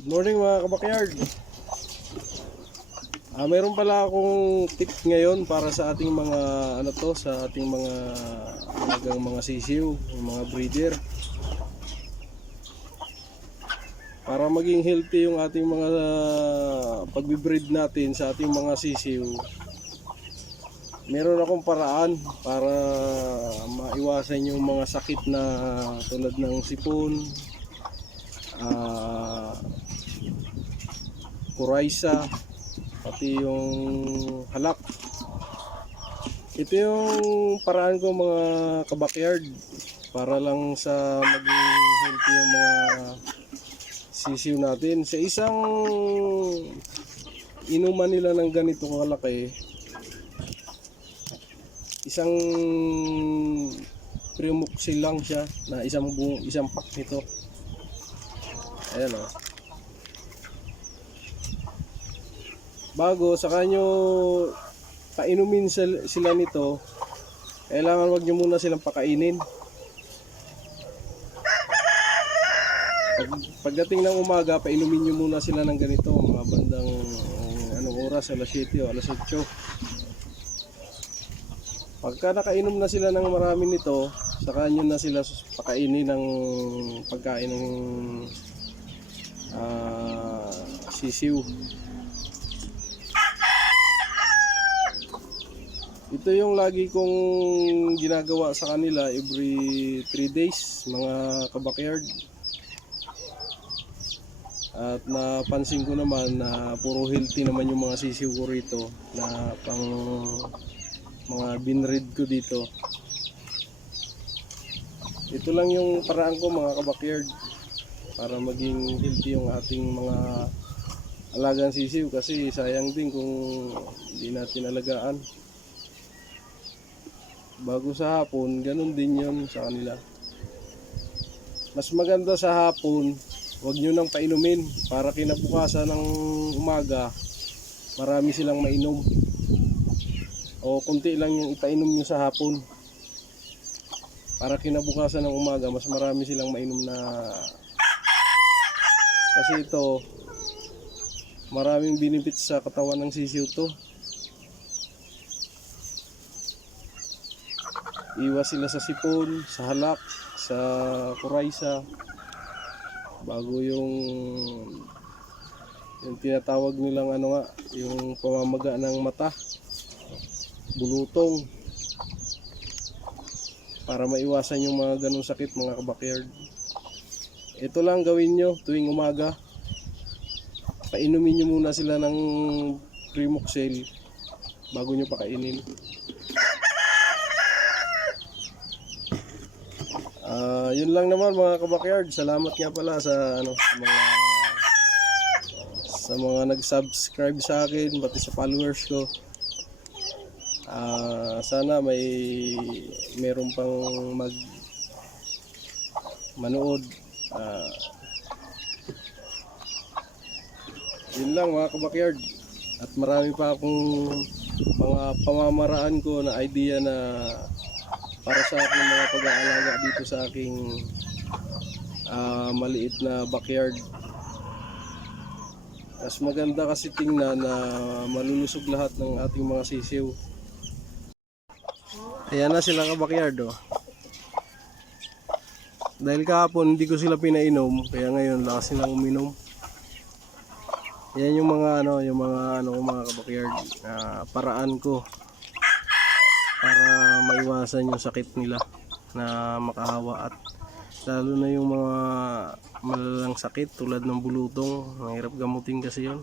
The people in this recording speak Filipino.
Good morning mga kabakyard. Meron pala akong tip ngayon para sa ating mga sa ating mga sisiw, mga breeder. Para maging healthy yung ating mga pagbi-breed natin sa ating mga sisiw. Meron akong paraan para maiwasan yung mga sakit na tulad ng sipon, kuraysa, pati yung halak. Ito yung paraan ko mga kabakyard para lang sa maging healthy yung mga sisiw natin. Sa isang inuman nila ng ganito kalaki, isang Primoxil lang siya na isang pack nito. Ayan o. Bago sa kanyo painumin sila nito, kailangan wag nyo muna silang pakainin. Pagdating ng umaga, painumin nyo muna sila ng ganito, mga bandang anong oras, alas 7 o alas 8. Pagka nakainom na sila ng marami nito, saka nyo na sila pakainin ng pagkain ng sisiw. Ito yung lagi kong ginagawa sa kanila every 3 days mga kabakyard. At napansin ko naman na puro healthy naman yung mga sisiw ko rito na pang mga binread ko dito. Ito lang yung paraan ko mga kabakyard para maging healthy yung ating mga alagang sisiw, kasi sayang din kung hindi natin alagaan. Bago sa hapon, ganun din yun sa kanila. Mas maganda sa hapon, huwag nyo nang painumin para kinabukasan ng umaga marami silang mainom, o kunti lang yung ipainom nyo sa hapon para kinabukasan ng umaga mas marami silang mainom na, kasi ito maraming benefits sa katawan ng sisiw to. Iwas sila sa sipon, sa halak, sa kuraysa, bago yung tinatawag nilang yung pamamaga ng mata, bulutong, para maiwasan yung mga ganong sakit mga kabakyard. Ito lang gawin nyo tuwing umaga, painumin nyo muna sila ng Primoxil bago nyo pakainin. Yun lang naman mga kabakyard. Salamat nga pala sa sa mga nag-subscribe sa akin, pati sa followers ko. Sana meron pang manood. Yun lang mga kabakyard. At marami pa akong mga pamamaraan ko na idea na para sa aking mga pag-aalaga dito sa aking maliit na backyard. Mas maganda kasi tingnan na malulusog lahat ng ating mga sisiw. Ayan na sila ka-backyard oh. Dahil kahapon hindi ko sila pinainom, kaya ngayon lakas silang uminom. Yan yung mga mga ka-backyard paraan ko para maiwasan yung sakit nila na makahawa, at lalo na yung mga malalang sakit tulad ng bulutong. Mahirap gamutin kasi yun.